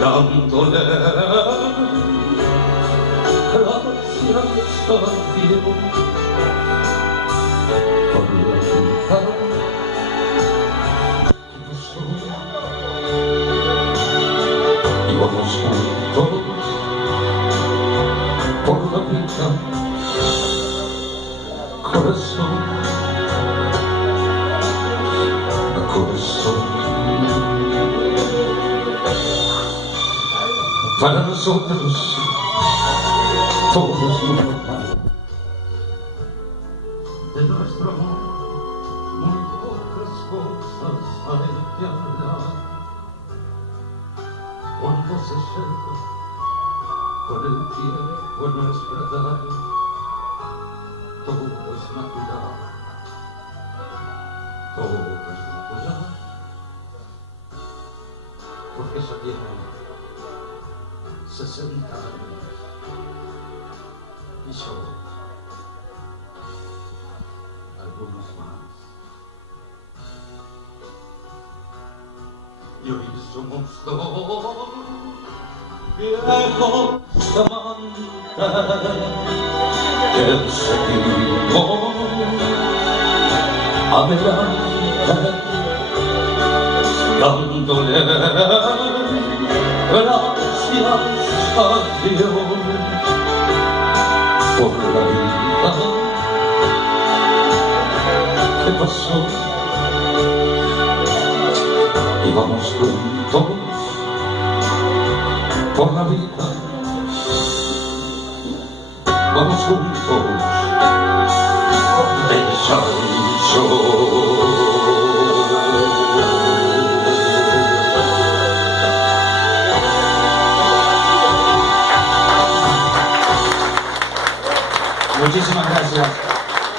dándole gracias a Dios por la vida que nos dio. Y vamos juntos por la vida, corazón a corazón. Para nosotros todo es normal. De nuestro amor muy pocas cosas hay que hablar. Cuando se acerca con el tiempo en nuestra edad, todo es natural, todo es natural, porque esa tiene 60 años y yo algunos más, y hoy somos dos viejos amantes que seguimos adelante dándole gracias a Dios por la vida que pasó. Y vamos juntos por la vida, vamos juntos de ensayo. Muchísimas gracias.